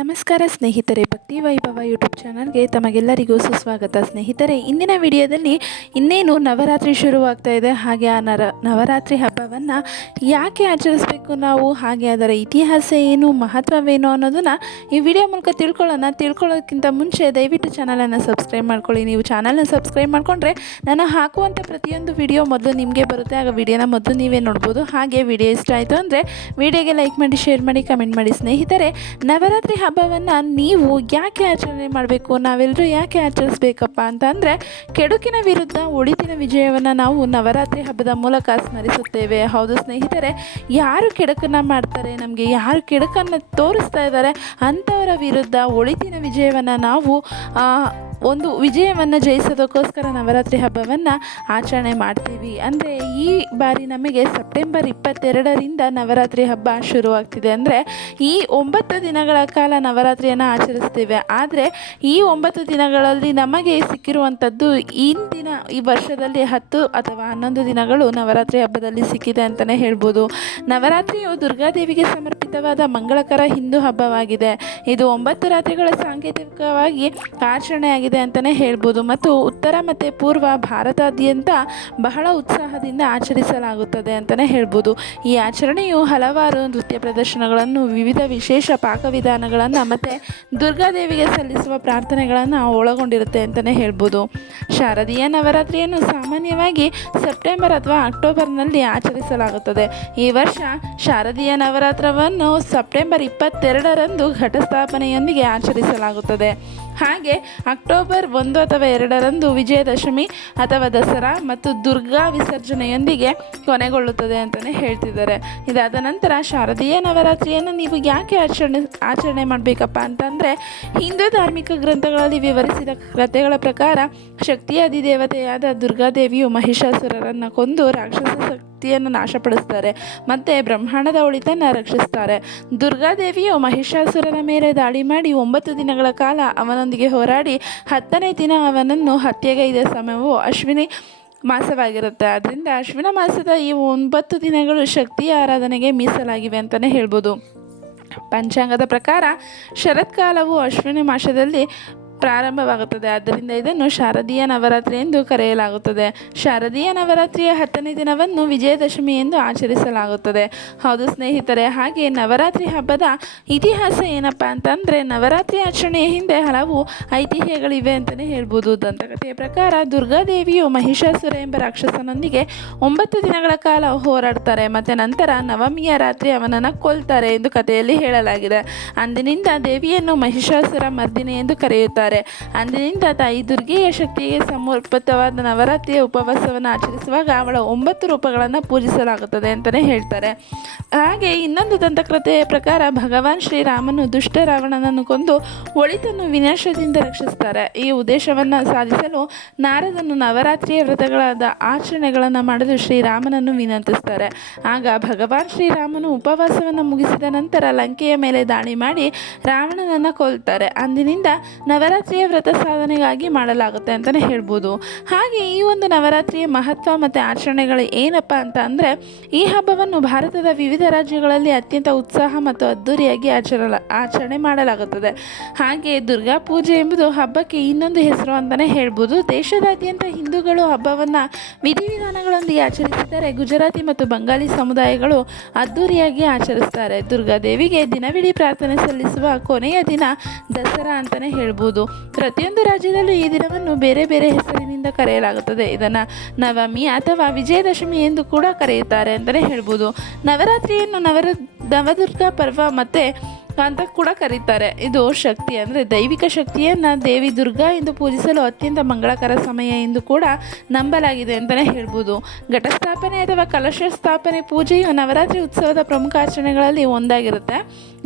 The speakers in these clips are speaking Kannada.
ನಮಸ್ಕಾರ ಸ್ನೇಹಿತರೆ, ಭಕ್ತಿ ವೈಭವ ಯೂಟ್ಯೂಬ್ ಚಾನಲ್ಗೆ ತಮಗೆಲ್ಲರಿಗೂ ಸುಸ್ವಾಗತ. ಸ್ನೇಹಿತರೆ, ಇಂದಿನ ವಿಡಿಯೋದಲ್ಲಿ ಇನ್ನೇನು ನವರಾತ್ರಿ ಶುರುವಾಗ್ತಾ ಇದೆ, ಹಾಗೆ ಆ ನರ, ನವರಾತ್ರಿ ಹಬ್ಬವನ್ನು ಯಾಕೆ ಆಚರಿಸಬೇಕು ನಾವು, ಹಾಗೆ ಅದರ ಇತಿಹಾಸ ಏನು, ಮಹತ್ವವೇನು ಅನ್ನೋದನ್ನು ಈ ವಿಡಿಯೋ ಮೂಲಕ ತಿಳ್ಕೊಳ್ಳೋಣ. ತಿಳ್ಕೊಳ್ಳೋದಕ್ಕಿಂತ ಮುಂಚೆ ದಯವಿಟ್ಟು ಚಾನಲನ್ನು ಸಬ್ಸ್ಕ್ರೈಬ್ ಮಾಡ್ಕೊಳ್ಳಿ. ನೀವು ಚಾನಲ್ನ ಸಬ್ಸ್ಕ್ರೈಬ್ ಮಾಡಿಕೊಂಡ್ರೆ ನಾನು ಹಾಕುವಂಥ ಪ್ರತಿಯೊಂದು ವಿಡಿಯೋ ಮೊದಲು ನಿಮಗೆ ಬರುತ್ತೆ. ಆಗ ವಿಡಿಯೋನ ಮೊದಲು ನೀವೇ ನೋಡ್ಬೋದು. ಹಾಗೆ ವಿಡಿಯೋ ಇಷ್ಟ ಆಯಿತು ಅಂದರೆ ವಿಡಿಯೋಗೆ ಲೈಕ್ ಮಾಡಿ, ಶೇರ್ ಮಾಡಿ, ಕಮೆಂಟ್ ಮಾಡಿ. ಸ್ನೇಹಿತರೆ, ನವರಾತ್ರಿ ಹಬ್ಬವನ್ನು ನೀವು ಯಾಕೆ ಆಚರಣೆ ಮಾಡಬೇಕು? ನಾವೆಲ್ಲರೂ ಯಾಕೆ ಆಚರಿಸ್ಬೇಕಪ್ಪ ಅಂತ ಅಂದರೆ, ಕೆಡುಕಿನ ವಿರುದ್ಧ ಒಳಿತಿನ ವಿಜಯವನ್ನು ನಾವು ನವರಾತ್ರಿ ಹಬ್ಬದ ಮೂಲಕ ಸ್ಮರಿಸುತ್ತೇವೆ. ಹೌದು ಸ್ನೇಹಿತರೆ, ಯಾರು ಕೆಡುಕನ್ನು ಮಾಡ್ತಾರೆ? ನಮಗೆ ಯಾರು ಕೆಡುಕನ್ನು ತೋರಿಸ್ತಾ ಇದ್ದಾರೆ? ಅಂಥವರ ವಿರುದ್ಧ ಒಳಿತಿನ ವಿಜಯವನ್ನು ನಾವು ಒಂದು ವಿಜಯವನ್ನು ಜಯಿಸೋದಕ್ಕೋಸ್ಕರ ನವರಾತ್ರಿ ಹಬ್ಬವನ್ನು ಆಚರಣೆ ಮಾಡ್ತೀವಿ. ಅಂದರೆ ಈ ಬಾರಿ ನಮಗೆ ಸೆಪ್ಟೆಂಬರ್ ಇಪ್ಪತ್ತೆರಡರಿಂದ ನವರಾತ್ರಿ ಹಬ್ಬ ಶುರುವಾಗ್ತಿದೆ. ಅಂದರೆ ಈ ಒಂಬತ್ತು ದಿನಗಳ ಕಾಲ ನವರಾತ್ರಿಯನ್ನು ಆಚರಿಸ್ತೇವೆ. ಆದರೆ ಈ ಒಂಬತ್ತು ದಿನಗಳಲ್ಲಿ ನಮಗೆ ಸಿಕ್ಕಿರುವಂಥದ್ದು ಇಂದಿನ ಈ ವರ್ಷದಲ್ಲಿ ಹತ್ತು ಅಥವಾ ಹನ್ನೊಂದು ದಿನಗಳು ನವರಾತ್ರಿ ಹಬ್ಬದಲ್ಲಿ ಸಿಕ್ಕಿದೆ ಅಂತಲೇ ಹೇಳ್ಬೋದು. ನವರಾತ್ರಿಯು ದುರ್ಗಾದೇವಿಗೆ ಸಮರ್ಪಿತವಾದ ಮಂಗಳಕರ ಹಿಂದೂ ಹಬ್ಬವಾಗಿದೆ. ಇದು ಒಂಬತ್ತು ರಾತ್ರಿಗಳ ಸಾಂಕೇತಿಕವಾಗಿ ಆಚರಣೆಯಾಗಿದೆ ಅಂತಲೇ ಹೇಳ್ಬೋದು. ಮತ್ತು ಉತ್ತರ ಮತ್ತು ಪೂರ್ವ ಭಾರತಾದ್ಯಂತ ಬಹಳ ಉತ್ಸಾಹದಿಂದ ಆಚರಿಸಲಾಗುತ್ತದೆ ಅಂತಲೇ ಹೇಳ್ಬೋದು. ಈ ಆಚರಣೆಯು ಹಲವಾರು ನೃತ್ಯ ಪ್ರದರ್ಶನಗಳನ್ನು, ವಿವಿಧ ವಿಶೇಷ ಪಾಕವಿಧಾನಗಳನ್ನು ಮತ್ತು ದುರ್ಗಾದೇವಿಗೆ ಸಲ್ಲಿಸುವ ಪ್ರಾರ್ಥನೆಗಳನ್ನು ಒಳಗೊಂಡಿರುತ್ತೆ ಅಂತಲೇ ಹೇಳ್ಬೋದು. ಶಾರದೀಯ ನವರಾತ್ರಿಯನ್ನು ಸಾಮಾನ್ಯವಾಗಿ ಸೆಪ್ಟೆಂಬರ್ ಅಥವಾ ಅಕ್ಟೋಬರ್ನಲ್ಲಿ ಆಚರಿಸಲಾಗುತ್ತದೆ. ಈ ವರ್ಷ ಶಾರದೀಯ ನವರಾತ್ರವನ್ನು ಸೆಪ್ಟೆಂಬರ್ ಇಪ್ಪತ್ತೆರಡರಂದು ಘಟಸ್ಥಾಪನೆಯೊಂದಿಗೆ ಆಚರಿಸಲಾಗುತ್ತದೆ. ಹಾಗೆ ಅಕ್ಟೋಬರ್ ಒಂದು ಅಥವಾ ಎರಡರಂದು ವಿಜಯದಶಮಿ ಅಥವಾ ದಸರಾ ಮತ್ತು ದುರ್ಗಾ ವಿಸರ್ಜನೆಯೊಂದಿಗೆ ಕೊನೆಗೊಳ್ಳುತ್ತದೆ ಅಂತಲೇ ಹೇಳ್ತಿದ್ದಾರೆ. ಇದಾದ ನಂತರ ಶಾರದೀಯ ನವರಾತ್ರಿಯನ್ನು ನೀವು ಯಾಕೆ ಆಚರಣೆ ಆಚರಣೆ ಮಾಡಬೇಕಪ್ಪ ಅಂತಂದರೆ ಹಿಂದೂ ಧಾರ್ಮಿಕ ಗ್ರಂಥಗಳಲ್ಲಿ ವಿವರಿಸಿದ ಕಥೆಗಳ ಪ್ರಕಾರ ಶಕ್ತಿಯ ಅಧಿದೇವತೆಯಾದ ದುರ್ಗಾದೇವಿಯು ಮಹಿಷಾಸುರರನ್ನು ಕೊಂದು ರಾಕ್ಷಸ ಶಕ್ತಿಯನ್ನು ನಾಶಪಡಿಸ್ತಾರೆ ಮತ್ತು ಬ್ರಹ್ಮಾಂಡದ ಒಳಿತನ್ನು ರಕ್ಷಿಸ್ತಾರೆ. ದುರ್ಗಾದೇವಿಯು ಮಹಿಷಾಸುರನ ಮೇಲೆ ದಾಳಿ ಮಾಡಿ ಒಂಬತ್ತು ದಿನಗಳ ಕಾಲ ಅವನೊಂದಿಗೆ ಹೋರಾಡಿ ಹತ್ತನೇ ದಿನ ಅವನನ್ನು ಹತ್ಯೆಗೈದ ಸಮಯವು ಅಶ್ವಿನಿ ಮಾಸವಾಗಿರುತ್ತೆ. ಆದ್ದರಿಂದ ಅಶ್ವಿನ ಮಾಸದ ಈ ಒಂಬತ್ತು ದಿನಗಳು ಶಕ್ತಿಯ ಆರಾಧನೆಗೆ ಮೀಸಲಾಗಿವೆ ಅಂತಲೇ ಹೇಳ್ಬೋದು. ಪಂಚಾಂಗದ ಪ್ರಕಾರ ಶರತ್ಕಾಲವು ಅಶ್ವಿನಿ ಮಾಸದಲ್ಲಿ ಪ್ರಾರಂಭವಾಗುತ್ತದೆ. ಆದ್ದರಿಂದ ಇದನ್ನು ಶಾರದೀಯ ನವರಾತ್ರಿ ಎಂದು ಕರೆಯಲಾಗುತ್ತದೆ. ಶಾರದೀಯ ನವರಾತ್ರಿಯ ಹತ್ತನೇ ದಿನವನ್ನು ವಿಜಯದಶಮಿ ಎಂದು ಆಚರಿಸಲಾಗುತ್ತದೆ. ಹೌದು ಸ್ನೇಹಿತರೆ, ಹಾಗೆ ನವರಾತ್ರಿ ಹಬ್ಬದ ಇತಿಹಾಸ ಏನಪ್ಪ ಅಂತಂದರೆ, ನವರಾತ್ರಿ ಆಚರಣೆಯ ಹಿಂದೆ ಹಲವು ಐತಿಹ್ಯಗಳಿವೆ ಅಂತಲೇ ಹೇಳ್ಬೋದು. ದಂತಕಥೆಯ ಪ್ರಕಾರ ದುರ್ಗಾದೇವಿಯು ಮಹಿಷಾಸುರ ಎಂಬ ರಾಕ್ಷಸನೊಂದಿಗೆ ಒಂಬತ್ತು ದಿನಗಳ ಕಾಲ ಹೋರಾಡ್ತಾರೆ. ಮತ್ತು ನಂತರ ನವಮಿಯ ರಾತ್ರಿ ಅವನನ್ನು ಕೊಲ್ತಾರೆ ಎಂದು ಕಥೆಯಲ್ಲಿ ಹೇಳಲಾಗಿದೆ. ಅಂದಿನಿಂದ ದೇವಿಯನ್ನು ಮಹಿಷಾಸುರ ಮರ್ದಿನಿ ಎಂದು ಕರೆಯುತ್ತಾರೆ. ಅಂದಿನಿಂದ ತಾಯಿ ದುರ್ಗೆಯ ಶಕ್ತಿಗೆ ಸಮರ್ಪಿತವಾದ ನವರಾತ್ರಿಯ ಉಪವಾಸವನ್ನು ಆಚರಿಸುವಾಗ ಅವಳ ಒಂಬತ್ತು ರೂಪಗಳನ್ನು ಪೂಜಿಸಲಾಗುತ್ತದೆ ಅಂತಲೇ ಹೇಳ್ತಾರೆ. ಹಾಗೆ ಇನ್ನೊಂದು ದಂತಕೃತೆಯ ಪ್ರಕಾರ ಭಗವಾನ್ ಶ್ರೀರಾಮನು ದುಷ್ಟ ರಾವಣನನ್ನು ಕೊಂದು ಒಳಿತನ್ನು ವಿನಾಶದಿಂದ ರಕ್ಷಿಸ್ತಾರೆ. ಈ ಉದ್ದೇಶವನ್ನು ಸಾಧಿಸಲು ನಾರದನು ನವರಾತ್ರಿಯ ವ್ರತಗಳಾದ ಆಚರಣೆಗಳನ್ನು ಮಾಡಲು ಶ್ರೀರಾಮನನ್ನು ವಿನಂತಿಸ್ತಾರೆ. ಆಗ ಭಗವಾನ್ ಶ್ರೀರಾಮನು ಉಪವಾಸವನ್ನು ಮುಗಿಸಿದ ನಂತರ ಲಂಕೆಯ ಮೇಲೆ ದಾಳಿ ಮಾಡಿ ರಾವಣನನ್ನು ಕೊಲ್ತಾರೆ. ಅಂದಿನಿಂದ ನವರಾತ್ರಿಯ ವ್ರತ ಸಾಧನೆಗಾಗಿ ಮಾಡಲಾಗುತ್ತೆ ಅಂತಲೇ ಹೇಳ್ಬೋದು. ಹಾಗೆ ಈ ಒಂದು ನವರಾತ್ರಿಯ ಮಹತ್ವ ಮತ್ತು ಆಚರಣೆಗಳು ಏನಪ್ಪ ಅಂತ ಅಂದರೆ, ಈ ಹಬ್ಬವನ್ನು ಭಾರತದ ವಿವಿಧ ರಾಜ್ಯಗಳಲ್ಲಿ ಅತ್ಯಂತ ಉತ್ಸಾಹ ಮತ್ತು ಅದ್ದೂರಿಯಾಗಿ ಆಚರಲ ಆಚರಣೆ ಮಾಡಲಾಗುತ್ತದೆ. ಹಾಗೆ ದುರ್ಗಾ ಪೂಜೆ ಎಂಬುದು ಹಬ್ಬಕ್ಕೆ ಇನ್ನೊಂದು ಹೆಸರು ಅಂತಲೇ ಹೇಳ್ಬೋದು. ದೇಶದಾದ್ಯಂತ ಹಿಂದೂಗಳು ಹಬ್ಬವನ್ನು ವಿಧಿವಿಧಾನಗಳೊಂದಿಗೆ ಆಚರಿಸಿದರೆ, ಗುಜರಾತಿ ಮತ್ತು ಬಂಗಾಳಿ ಸಮುದಾಯಗಳು ಅದ್ಧೂರಿಯಾಗಿ ಆಚರಿಸ್ತಾರೆ. ದುರ್ಗಾದೇವಿಗೆ ದಿನವಿಡೀ ಪ್ರಾರ್ಥನೆ ಸಲ್ಲಿಸುವ ಕೊನೆಯ ದಿನ ದಸರಾ ಅಂತಲೇ ಹೇಳ್ಬೋದು. ಪ್ರತಿಯೊಂದು ರಾಜ್ಯದಲ್ಲೂ ಈ ದಿನವನ್ನು ಬೇರೆ ಬೇರೆ ಹೆಸರಿನಿಂದ ಕರೆಯಲಾಗುತ್ತದೆ. ಇದನ್ನು ನವಮಿ ಅಥವಾ ವಿಜಯದಶಮಿ ಎಂದು ಕೂಡ ಕರೆಯುತ್ತಾರೆ ಅಂತಲೇ ಹೇಳ್ಬೋದು. ನವರಾತ್ರಿಯನ್ನು ನವರ, ನವದುರ್ಗಾ ಪರ್ವ ಮತ್ತು ಅಂತ ಕೂಡ ಕರೀತಾರೆ. ಇದು ಶಕ್ತಿ ಅಂದರೆ ದೈವಿಕ ಶಕ್ತಿಯನ್ನು ದೇವಿ ದುರ್ಗಾ ಎಂದು ಪೂಜಿಸಲು ಅತ್ಯಂತ ಮಂಗಳಕರ ಸಮಯ ಎಂದು ಕೂಡ ನಂಬಲಾಗಿದೆ ಅಂತಲೇ ಹೇಳ್ಬೋದು. ಘಟಸ್ಥಾಪನೆ ಅಥವಾ ಕಲಶ ಸ್ಥಾಪನೆ ಪೂಜೆಯು ನವರಾತ್ರಿ ಉತ್ಸವದ ಪ್ರಮುಖ ಆಚರಣೆಗಳಲ್ಲಿ ಒಂದಾಗಿರುತ್ತೆ.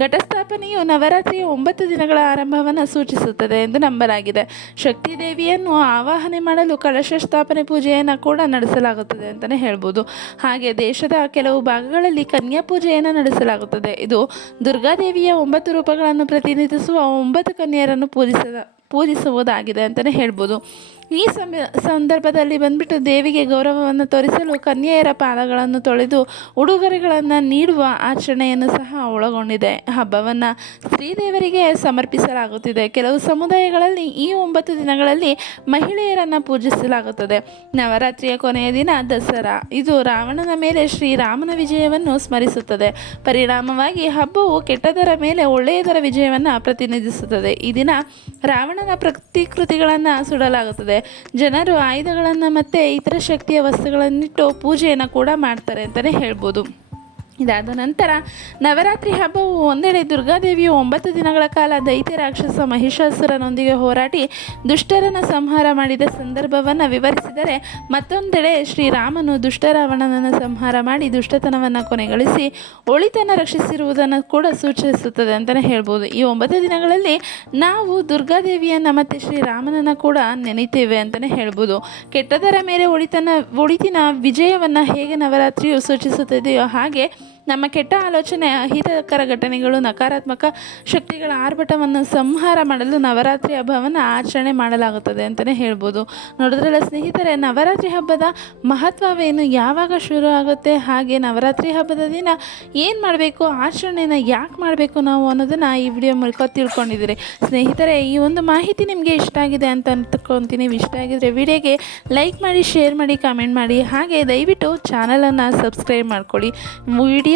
ಘಟಸ್ಥಾಪನೆಯು ನವರಾತ್ರಿಯ ಒಂಬತ್ತು ದಿನಗಳ ಆರಂಭವನ್ನು ಸೂಚಿಸುತ್ತದೆ ಎಂದು ನಂಬಲಾಗಿದೆ. ಶಕ್ತಿ ದೇವಿಯನ್ನು ಆವಾಹನೆ ಮಾಡಲು ಕಳಶ ಸ್ಥಾಪನೆ ಪೂಜೆಯನ್ನು ಕೂಡ ನಡೆಸಲಾಗುತ್ತದೆ ಅಂತಲೇ ಹೇಳ್ಬೋದು. ಹಾಗೆ ದೇಶದ ಕೆಲವು ಭಾಗಗಳಲ್ಲಿ ಕನ್ಯಾ ಪೂಜೆಯನ್ನು ನಡೆಸಲಾಗುತ್ತದೆ. ಇದು ದುರ್ಗಾದೇವಿಯ ಒಂಬತ್ತು ರೂಪಗಳನ್ನು ಪ್ರತಿನಿಧಿಸುವ ಒಂಬತ್ತು ಕನ್ಯರನ್ನು ಪೂಜಿಸದ, ಪೂಜಿಸುವುದಾಗಿದೆ ಅಂತಲೇ ಹೇಳ್ಬೋದು. ಈ ಸಂದರ್ಭದಲ್ಲಿ ಬಂದ್ಬಿಟ್ಟು ದೇವಿಗೆ ಗೌರವವನ್ನು ತೋರಿಸಲು ಕನ್ಯೆಯರ ಪಾದಗಳನ್ನು ತೊಳೆದು ಉಡುಗೊರೆಗಳನ್ನು ನೀಡುವ ಆಚರಣೆಯನ್ನು ಸಹ ಒಳಗೊಂಡಿದೆ. ಹಬ್ಬವನ್ನು ಶ್ರೀದೇವರಿಗೆ ಸಮರ್ಪಿಸಲಾಗುತ್ತಿದೆ. ಕೆಲವು ಸಮುದಾಯಗಳಲ್ಲಿ ಈ ಒಂಬತ್ತು ದಿನಗಳಲ್ಲಿ ಮಹಿಳೆಯರನ್ನು ಪೂಜಿಸಲಾಗುತ್ತದೆ. ನವರಾತ್ರಿಯ ಕೊನೆಯ ದಿನ ದಸರಾ. ಇದು ರಾವಣನ ಮೇಲೆ ಶ್ರೀರಾಮನ ವಿಜಯವನ್ನು ಸ್ಮರಿಸುತ್ತದೆ. ಪರಿಣಾಮವಾಗಿ ಹಬ್ಬವು ಕೆಟ್ಟದರ ಮೇಲೆ ಒಳ್ಳೆಯದರ ವಿಜಯವನ್ನು ಪ್ರತಿನಿಧಿಸುತ್ತದೆ. ಈ ದಿನ ರಾವಣನ ಪ್ರತಿಕೃತಿಗಳನ್ನು ಸುಡಲಾಗುತ್ತದೆ. ಜನರು ಆಯುಧಗಳನ್ನು ಮತ್ತು ಇತರ ಶಕ್ತಿಯ ವಸ್ತುಗಳನ್ನಿಟ್ಟು ಪೂಜೆಯನ್ನು ಕೂಡ ಮಾಡ್ತಾರೆ ಅಂತಲೇ ಹೇಳ್ಬೋದು. ಇದಾದ ನಂತರ ನವರಾತ್ರಿ ಹಬ್ಬವು ಒಂದೆಡೆ ದುರ್ಗಾದೇವಿಯು ಒಂಬತ್ತು ದಿನಗಳ ಕಾಲ ದೈತ್ಯ ರಾಕ್ಷಸ ಮಹಿಷಾಸುರನೊಂದಿಗೆ ಹೋರಾಡಿ ದುಷ್ಟರನ್ನು ಸಂಹಾರ ಮಾಡಿದ ಸಂದರ್ಭವನ್ನು ವಿವರಿಸಿದರೆ ಮತ್ತೊಂದೆಡೆ ಶ್ರೀರಾಮನು ದುಷ್ಟರಾವಣನನ್ನು ಸಂಹಾರ ಮಾಡಿ ದುಷ್ಟತನವನ್ನು ಕೊನೆಗಳಿಸಿ ಒಳಿತನ ರಕ್ಷಿಸಿರುವುದನ್ನು ಕೂಡ ಸೂಚಿಸುತ್ತದೆ ಅಂತಲೇ ಹೇಳ್ಬೋದು. ಈ ಒಂಬತ್ತು ದಿನಗಳಲ್ಲಿ ನಾವು ದುರ್ಗಾದೇವಿಯನ್ನು ಮತ್ತು ಶ್ರೀರಾಮನನ್ನು ಕೂಡ ನೆನೆಯುತ್ತೇವೆ ಅಂತಲೇ ಹೇಳ್ಬೋದು. ಕೆಟ್ಟದರ ಮೇಲೆ ಒಳಿತನ ಒಳಿತಿನ ವಿಜಯವನ್ನು ಹೇಗೆ ನವರಾತ್ರಿಯು ಸೂಚಿಸುತ್ತದೆಯೋ ಹಾಗೆ ನಮ್ಮ ಕೆಟ್ಟ ಆಲೋಚನೆ, ಅಹಿತಕರ ಘಟನೆಗಳು, ನಕಾರಾತ್ಮಕ ಶಕ್ತಿಗಳ ಆರ್ಭಟವನ್ನು ಸಂಹಾರ ಮಾಡಲು ನವರಾತ್ರಿ ಹಬ್ಬವನ್ನು ಆಚರಣೆ ಮಾಡಲಾಗುತ್ತದೆ ಅಂತಲೇ ಹೇಳ್ಬೋದು. ನೋಡಿದ್ರಲ್ಲ ಸ್ನೇಹಿತರೆ, ನವರಾತ್ರಿ ಹಬ್ಬದ ಮಹತ್ವವೇನು, ಯಾವಾಗ ಶುರು ಆಗುತ್ತೆ, ಹಾಗೆ ನವರಾತ್ರಿ ಹಬ್ಬದ ದಿನ ಏನು ಮಾಡಬೇಕು, ಆಚರಣೆನ ಯಾಕೆ ಮಾಡಬೇಕು ನಾವು ಅನ್ನೋದನ್ನು ಈ ವಿಡಿಯೋ ಮೂಲಕ ತಿಳ್ಕೊಂಡಿದ್ದೀರಿ. ಸ್ನೇಹಿತರೆ, ಈ ಒಂದು ಮಾಹಿತಿ ನಿಮಗೆ ಇಷ್ಟ ಆಗಿದೆ ಅಂತ ಅಂದ್ಕೊತೀನಿ ಇಷ್ಟ ಆಗಿದ್ರೆ ವಿಡಿಯೋಗೆ ಲೈಕ್ ಮಾಡಿ, ಶೇರ್ ಮಾಡಿ, ಕಮೆಂಟ್ ಮಾಡಿ. ಹಾಗೆ ದಯವಿಟ್ಟು ಚಾನಲನ್ನು ಸಬ್ಸ್ಕ್ರೈಬ್ ಮಾಡ್ಕೊಳ್ಳಿ.